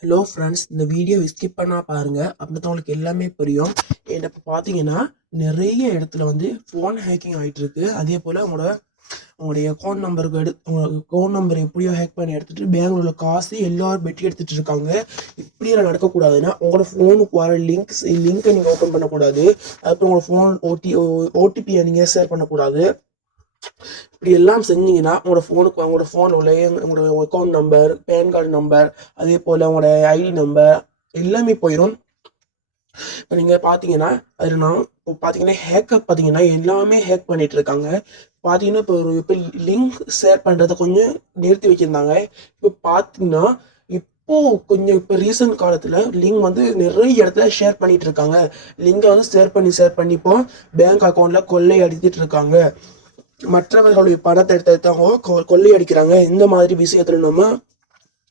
Hello friends இந்த video skip பண்ணால் பாருங்க. அப்படி தான் உங்களுக்கு எல்லாமே புரியும். என்கிட்ட இப்போ பார்த்தீங்கன்னா நிறைய இடத்துல வந்து ஃபோன் ஹேக்கிங் ஆகிட்டு இருக்கு. அதே போல் உங்களோட உங்களுடைய அக்கௌண்ட் நம்பருக்கு எடு உங்களோட அக்கௌண்ட் நம்பர் எப்படியோ ஹேக் பண்ணி எடுத்துகிட்டு பேங்க்ல காசு எல்லோரும் வெட்டி எடுத்துகிட்டு இருக்காங்க. இப்படியெல்லாம் நடக்கக்கூடாதுன்னா உங்களோட ஃபோனுக்கு வர லிங்க்ஸ் லிங்கை நீங்கள் ஓப்பன் பண்ணக்கூடாது. அதுக்கப்புறம் உங்களோட ஃபோன் ஓடி ஓடிபியை நீங்கள் ஷேர் பண்ணக்கூடாது. இப்படி எல்லாம் செஞ்சீங்கன்னா உங்களோட ஃபோனுக்கு உங்களோட ஃபோன் உள்ள உங்களோட account number PAN card number அதே போல் உங்களோட ஐடி நம்பர் எல்லாமே போயிடும் இப்போ நீங்கள் பார்த்தீங்கன்னா அது நான் இப்போ பார்த்தீங்கன்னா ஹேக்கப் பார்த்தீங்கன்னா எல்லாமே ஹேக் பண்ணிட்டு இருக்காங்க. பார்த்தீங்கன்னா இப்போ ஒரு இப்போ லிங்க் ஷேர் பண்ணுறத கொஞ்சம் நிறுத்தி வச்சுருந்தாங்க. இப்போ பார்த்தீங்கன்னா இப்போ கொஞ்சம் இப்போ ரீசன்ட் காலத்தில் லிங்க் வந்து நிறைய இடத்துல ஷேர் பண்ணிட்டு இருக்காங்க. லிங்கை வந்து ஷேர் பண்ணி ஷேர் பண்ணி இப்போ பேங்க் அக்கௌண்ட்டில் கொள்ளை அடித்துட்டு இருக்காங்க. மற்றவர்களுடைய பணத்தை எடுத்து எடுத்தவங்க கொ- கொள்ளையடிக்கிறாங்க. இந்த மாதிரி விஷயத்துல நம்ம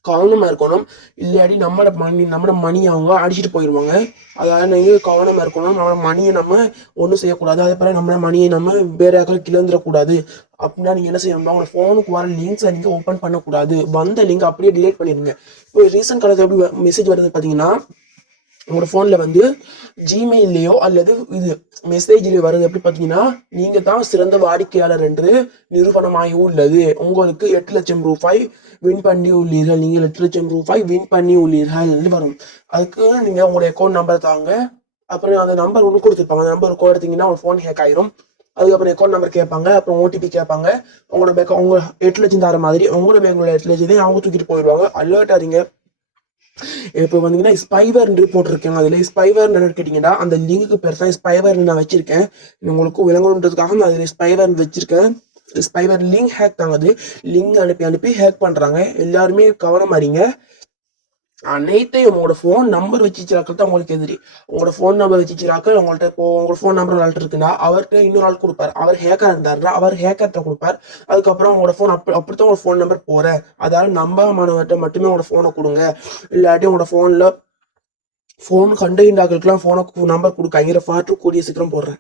கவனமாக இருக்கணும். இல்லையாடி நம்மளோட மணி நம்மளோட மணி அவங்க அடிச்சிட்டு போயிடுவாங்க அதாவது நீங்கள் கவனமாக இருக்கணும்? நம்மளோட மணியை நம்ம ஒன்றும் செய்யக்கூடாது. அதே போல நம்மளோட மணியை நம்ம வேற யாருக்கும் கிளந்துடக்கூடாது அப்படின்னா நீங்கள் என்ன செய்யணும்? உங்களோட ஃபோனுக்கு வர லிங்க்ஸை நீங்கள் ஓப்பன் பண்ணக்கூடாது. வந்த லிங்க் அப்படியே டிலேட் பண்ணிடுங்க. இப்போ ரீசன்ட் காலத்தில் எப்படி மெசேஜ் வருது பார்த்தீங்கன்னா உங்களோட ஃபோனில் வந்து ஜிமெயிலையோ அல்லது இது மெசேஜ்லேயோ வருது எப்படி பார்த்தீங்கன்னா நீங்கள் தான் சிறந்த வாடிக்கையாளர் என்று நிரூபணமாகி உள்ளது. உங்களுக்கு எட்டு லட்சம் ரூபாய் வின் பண்ணி உள்ளீர்கள். நீங்கள் எட்டு லட்சம் ரூபாய் வின் பண்ணி உள்ளீர்கள் என்று வரும். அதுக்கு நீங்கள் உங்களுடைய அக்கௌண்ட் நம்பர் தாங்க. அப்புறம் அந்த நம்பர் ஒன்று கொடுத்துருப்பாங்க. அந்த நம்பர் கொடுத்தீங்கன்னா உங்க ஃபோன் ஹேக் ஆயிரும். அதுக்கப்புறம் அக்கௌண்ட் நம்பர் கேட்பாங்க. அப்புறம் ஓடிபி கேட்பாங்க. உங்களோட பேங்க் உங்க எட்டு லட்சம் தர மாதிரி உங்களோட பேங்கோட எட்டு லட்சத்தையும் அவங்க தூக்கிட்டு போயிடுவாங்க. அலர்ட் ஆறீங்க இப்போ வந்தீங்கன்னா ஸ்பைவர் போட்டிருக்கேன். அதில் ஸ்பைவர் என்னன்னு கேட்டிங்கன்னா அந்த லிங்க்கு பேர் தான் ஸ்பைவர் நான் வச்சிருக்கேன். உங்களுக்கு விளங்கணுன்றதுக்காக நான் அதில் ஸ்பைவர் வச்சிருக்கேன். ஸ்பைவர் லிங்க் ஹேக் தாங்க அது. லிங்க் அனுப்பி அனுப்பி ஹேக் பண்ணுறாங்க எல்லாருமே கவனம் இருங்க. அனைத்தையும் உங்களோட ஃபோன் நம்பர் வச்சிருக்கள் தான் உங்களுக்கு எதிரி. உங்களோட ஃபோன் நம்பர் வச்சிருக்கள் உங்கள்ட்ட இப்போ உங்களோட ஃபோன் நம்பர் ஆள்கிட்ட இருக்குன்னா அவர்கிட்ட இன்னொரு ஆள் கொடுப்பார். அவர் ஹேக்கர் இருந்தாருன்னா அவர் ஹேக்கர்கிட்ட கொடுப்பார். அதுக்கப்புறம் உங்களோட ஃபோன் அப்படி அப்படித்தான் உங்களோட ஃபோன் நம்பர் போகிறேன் அதாவது நம்பகமானவர்கிட்ட மட்டுமே உங்களோட ஃபோனை கொடுங்க. இல்லாட்டி உங்களோட ஃபோனில் ஃபோன் கண்டெய்னாக்களுக்குலாம் ஃபோனை நம்பர் கொடுக்காங்கிற ஃபாட்டு கூடிய சீக்கிரம் போடுறேன்.